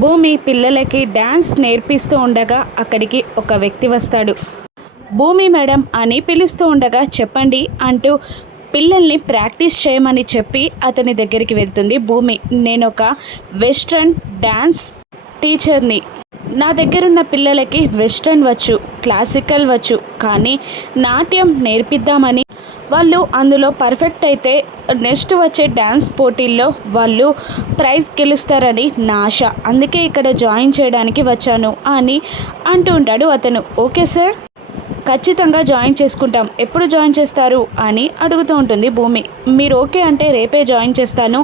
భూమి పిల్లలకి డ్యాన్స్ నేర్పిస్తూ ఉండగా అక్కడికి ఒక వ్యక్తి వస్తాడు. భూమి మేడం అని పిలుస్తూ ఉండగా చెప్పండి అంటూ పిల్లల్ని ప్రాక్టీస్ చేయమని చెప్పి అతని దగ్గరికి వెళ్తుంది భూమి. నేను ఒక వెస్ట్రన్ డ్యాన్స్ టీచర్ని. నా దగ్గరున్న పిల్లలకి వెస్ట్రన్ వచ్చు క్లాసికల్ వచ్చు కానీ నాట్యం నేర్పిద్దామని వాళ్ళు అందులో పర్ఫెక్ట్ అయితే నెక్స్ట్ వచ్చే డ్యాన్స్ పోటీల్లో వాళ్ళు ప్రైజ్ గెలుస్తారని నా ఆశ. అందుకే ఇక్కడ జాయిన్ చేయడానికి వచ్చాను అని అంటూ ఉంటాడు అతను. ఓకే సార్ ఖచ్చితంగా జాయిన్ చేసుకుంటాం. ఎప్పుడు జాయిన్ చేస్తారు అని అడుగుతూ ఉంటుంది భూమి. మీరు ఓకే అంటే రేపే జాయిన్ చేస్తాను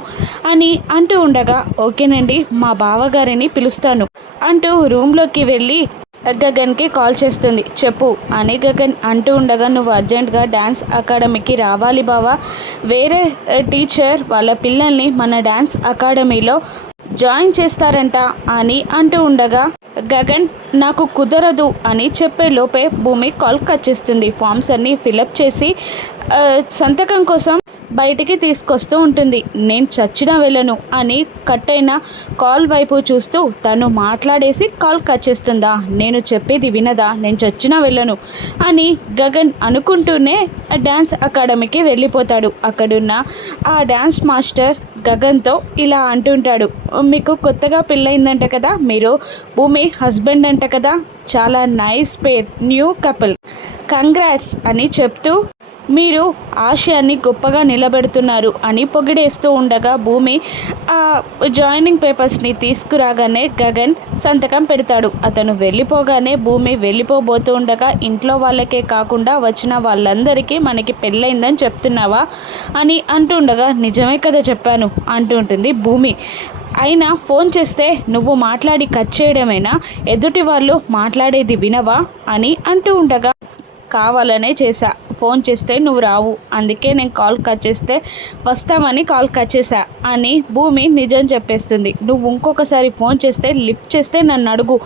అని అంటూ ఉండగా ఓకేనండి మా బావగారిని పిలుస్తాను అంటూ రూమ్లోకి వెళ్ళి గగన్కి కాల్ చేస్తుంది. చెప్పు. అని గగన్ అంటూ ఉండగా నువ్వు అర్జెంటుగా డ్యాన్స్ అకాడమీకి రావాలి బావా. వేరే టీచర్ వాళ్ళ పిల్లల్ని మన డ్యాన్స్ అకాడమీలో జాయిన్ చేస్తారంట అని అంటూ ఉండగా గగన్ నాకు కుదరదు అని చెప్పే లోపే భూమి కాల్ కట్ చేస్తుంది. ఫామ్స్ అన్నీ ఫిలప్ చేసి సంతకం కోసం బయటికి తీసుకొస్తూ ఉంటుంది. నేను చచ్చినా వెళ్ళను అని కట్ అయిన కాల్ వైపు చూస్తూ తను మాట్లాడేసి కాల్ కట్ చేస్తుందా? నేను చెప్పేది వినదా? నేను చచ్చినా వెళ్ళను అని గగన్ అనుకుంటూనే డ్యాన్స్ అకాడమీకి వెళ్ళిపోతాడు. అక్కడున్న ఆ డ్యాన్స్ మాస్టర్ గగన్తో ఇలా అంటుంటాడు. మీకు కొత్తగా పెళ్ళయిందంట కదా? మీరు భూమి హస్బెండ్ అంట కదా? చాలా nice pair new couple. Congrats అని చెప్తూ మీరు ఆశయాన్ని గొప్పగా నిలబెడుతున్నారు అని పొగిడేస్తూ ఉండగా భూమి ఆ జాయినింగ్ పేపర్స్ని తీసుకురాగానే గగన్ సంతకం పెడతాడు. అతను వెళ్ళిపోగానే భూమి వెళ్ళిపోబోతూ ఉండగా ఇంట్లో వాళ్ళకే కాకుండా వచ్చిన వాళ్ళందరికీ మనకి పెళ్ళైందని చెప్తున్నావా అని అంటుండగా నిజమే కదా చెప్పాను అంటుంటుంది భూమి. అయినా ఫోన్ చేస్తే నువ్వు మాట్లాడి కట్ చేయడమేనా? ఎదుటి వాళ్ళు మాట్లాడేది వినవా? అని అంటూ ఉండగా కావాలనే చేశా. ఫోన్ చేస్తే నువ్వు రావు. అందుకే నేను కాల్ కట్ చేస్తే వస్తామని కాల్ కట్ చేశా అని భూమి నిజం చెప్పేస్తుంది. నువ్వు ఇంకొకసారి ఫోన్ చేస్తే లిఫ్ట్ చేస్తే నన్ను అడుగు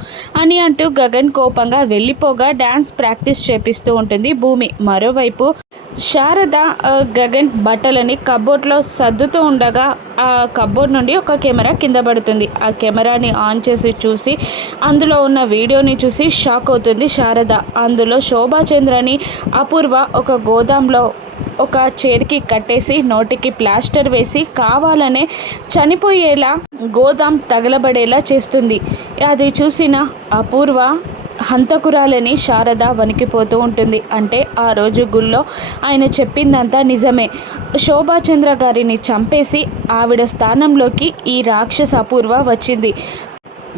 అని అంటూ గగన్ కోపంగా వెళ్ళిపోగా డ్యాన్స్ ప్రాక్టీస్ చేపిస్తూ ఉంటుంది భూమి. మరోవైపు శారద గగన్ బట్టలని కబోర్డ్లో సర్దుతూ ఉండగా ఆ కబోర్డ్ నుండి ఒక కెమెరా కింద పడుతుంది. ఆ కెమెరాని ఆన్ చేసి చూసి అందులో ఉన్న వీడియోని చూసి షాక్ అవుతుంది శారద. అందులో శోభాచంద్రని అపూర్వ ఒక గోదాంలో ఒక చైర్కి కట్టేసి నోటికి ప్లాస్టర్ వేసి కావాలనే చనిపోయేలా గోదాం తగలబడేలా చేస్తుంది. అది చూసిన అపూర్వ హంతకురాలని శారద వణికిపోతూ ఉంటుంది. అంటే ఆ రోజు గుళ్ళో ఆయన చెప్పిందంతా నిజమే. శోభాచంద్ర గారిని చంపేసి ఆవిడ స్థానంలోకి ఈ రాక్షస అపూర్వ వచ్చింది.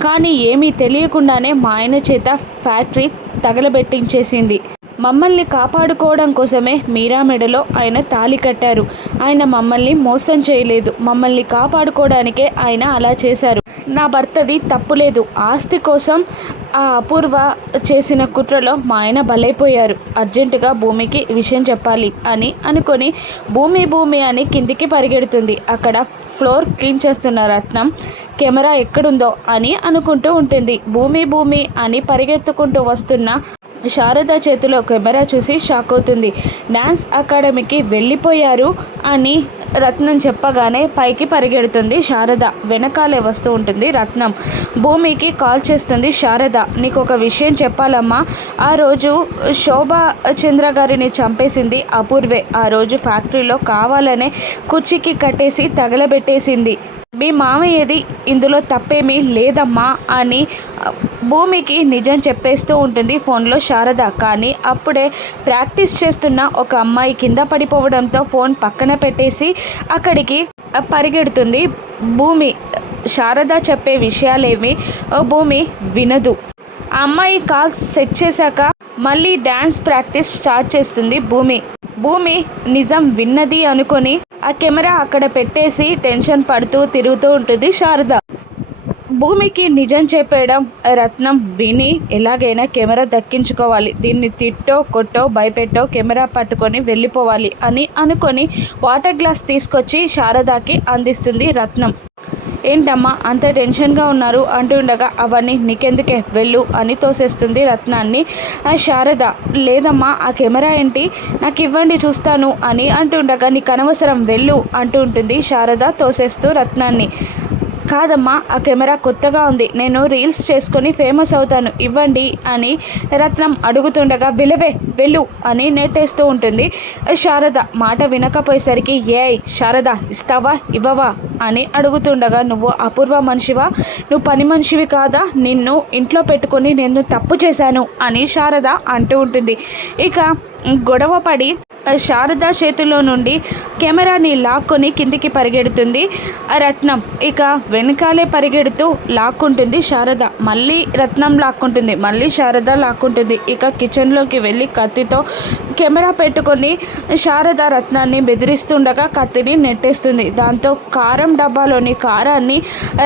కానీ ఏమీ తెలియకుండానే మా ఆయన చేత ఫ్యాక్టరీ తగలబెట్టించేసింది. మమ్మల్ని కాపాడుకోవడం కోసమే మీరా మెడలో ఆయన తాళి కట్టారు. ఆయన మమ్మల్ని మోసం చేయలేదు. మమ్మల్ని కాపాడుకోవడానికే ఆయన అలా చేశారు. నా భర్తది తప్పులేదు. ఆస్తి కోసం ఆ అపూర్వ చేసిన కుట్రలో మా ఆయన బలైపోయారు. అర్జెంటుగా భూమికి విషయం చెప్పాలి అని అనుకొని భూమి భూమి అని కిందికి పరిగెడుతుంది. అక్కడ ఫ్లోర్ క్లీన్ చేస్తున్న రత్నం కెమెరా ఎక్కడుందో అని అనుకుంటూ ఉంటుంది. భూమి భూమి అని పరిగెత్తుకుంటూ వస్తున్న శారద చేతిలో కెమెరా చూసి షాక్ అవుతుంది. డ్యాన్స్ అకాడమీకి వెళ్ళిపోయారు అని రత్నం చెప్పగానే పైకి పరిగెడుతుంది శారద. వెనకాలే వస్తూ ఉంటుంది రత్నం. భూమికి కాల్ చేస్తుంది శారద. నీకు ఒక విషయం చెప్పాలమ్మా. ఆ రోజు శోభా చంద్ర గారిని చంపేసింది అపూర్వే. ఆ రోజు ఫ్యాక్టరీలో కావాలనే కుర్చీకి కట్టేసి తగలబెట్టేసింది. మీ మామయ్యది ఇందులో తప్పేమీ లేదమ్మా అని భూమికి నిజం చెప్పేస్తూ ఉంటుంది ఫోన్లో శారద. కానీ అప్పుడే ప్రాక్టీస్ చేస్తున్న ఒక అమ్మాయి కింద పడిపోవడంతో ఫోన్ పక్కన పెట్టేసి అక్కడికి పరిగెడుతుంది. భూమి శారద చెప్పే విషయాలేమి భూమి వినదు. ఆ అమ్మాయి కాల్స్ సెట్ చేశాక మళ్ళీ డ్యాన్స్ ప్రాక్టీస్ స్టార్ట్ చేస్తుంది భూమి. భూమి నిజం విన్నది అనుకొని ఆ కెమెరా అక్కడ పెట్టేసి టెన్షన్ పడుతూ తిరుగుతూ ఉంటుంది శారద. భూమికి నిజం చెప్పేయడం రత్నం విని ఎలాగైనా కెమెరా దక్కించుకోవాలి. దీన్ని తిట్టో కొట్టో భయపెట్టో కెమెరా పట్టుకొని వెళ్ళిపోవాలి అని అనుకొని వాటర్ గ్లాస్ తీసుకొచ్చి శారదాకి అందిస్తుంది రత్నం. ఏంటమ్మా అంత టెన్షన్గా ఉన్నారు? అంటుండగా అవన్నీ నీకెందుకే? వెళ్ళు అని తోసేస్తుంది రత్నాన్ని. శారద లేదమ్మా ఆ కెమెరా ఏంటి? నాకు ఇవ్వండి చూస్తాను అని అంటుండగా నీకు అనవసరం వెళ్ళు అంటూ ఉంటుంది శారద తోసేస్తూ రత్నాన్ని. కాదమ్మా ఆ కెమెరా కొత్తగా ఉంది. నేను రీల్స్ చేసుకొని ఫేమస్ అవుతాను. ఇవ్వండి అని రత్నం అడుగుతుండగా విలవే వెళ్ళు అని నెట్టేస్తూ ఉంటుంది. శారద మాట వినకపోయేసరికి ఏ శారద ఇస్తావా ఇవ్వవా? అని అడుగుతుండగా నువ్వు అపూర్వ మనిషివా? నువ్వు పని మనిషివి కాదా? నిన్ను ఇంట్లో పెట్టుకొని నేను తప్పు చేశాను అని శారద అంటూ ఉంటుంది. ఇక గొడవ పడి శారద చేతిలో నుండి కెమెరాని లాక్కొని కిందికి పరిగెడుతుంది. రత్నం ఇక వెనకాలే పరిగెడుతూ లాక్కుంటుంది శారద. మళ్ళీ రత్నం లాక్కుంటుంది మళ్ళీ శారద లాక్కుంటుంది. ఇక కిచెన్లోకి వెళ్ళి కత్తితో కెమెరా పెట్టుకొని శారద రత్నాన్ని బెదిరిస్తుండగా కత్తిని నెట్టేస్తుంది. దాంతో కారం డబ్బాలోని కారాన్ని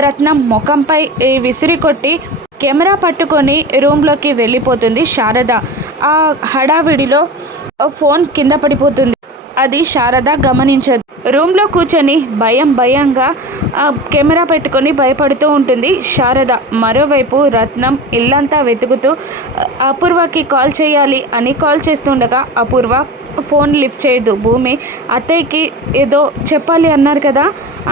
రత్నం ముఖంపై విసిరి కొట్టి కెమెరా పట్టుకొని రూమ్లోకి వెళ్ళిపోతుంది శారద. ఆ హడావిడిలో ఫోన్ కింద పడిపోతుంది. అది శారద గమనించదు. రూమ్లో కూర్చొని భయం భయంగా కెమెరా పెట్టుకొని భయపడుతూ ఉంటుంది శారద. మరోవైపు రత్నం ఇల్లంతా వెతుకుతూ అపూర్వకి కాల్ చేయాలి అని కాల్ చేస్తుండగా అపూర్వ ఫోన్ లిఫ్ట్ చేయదు. భూమి అత్తయ్యకి ఏదో చెప్పాలి అన్నారు కదా.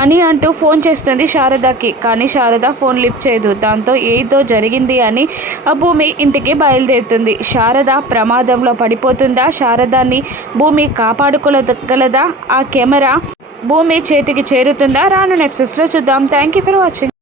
అని అంటూ ఫోన్ చేస్తుంది శారదకి. కానీ శారద ఫోన్ లిఫ్ట్ చేయదు. దాంతో ఏదో జరిగింది అని ఆ భూమి ఇంటికి బయలుదేరుతుంది. శారద ప్రమాదంలో పడిపోతుందా? శారదాన్ని భూమి కాపాడుకోగలదా? ఆ కెమెరా భూమి చేతికి చేరుతుందా? రాను నెక్సెస్లో చూద్దాం. Thank you for watching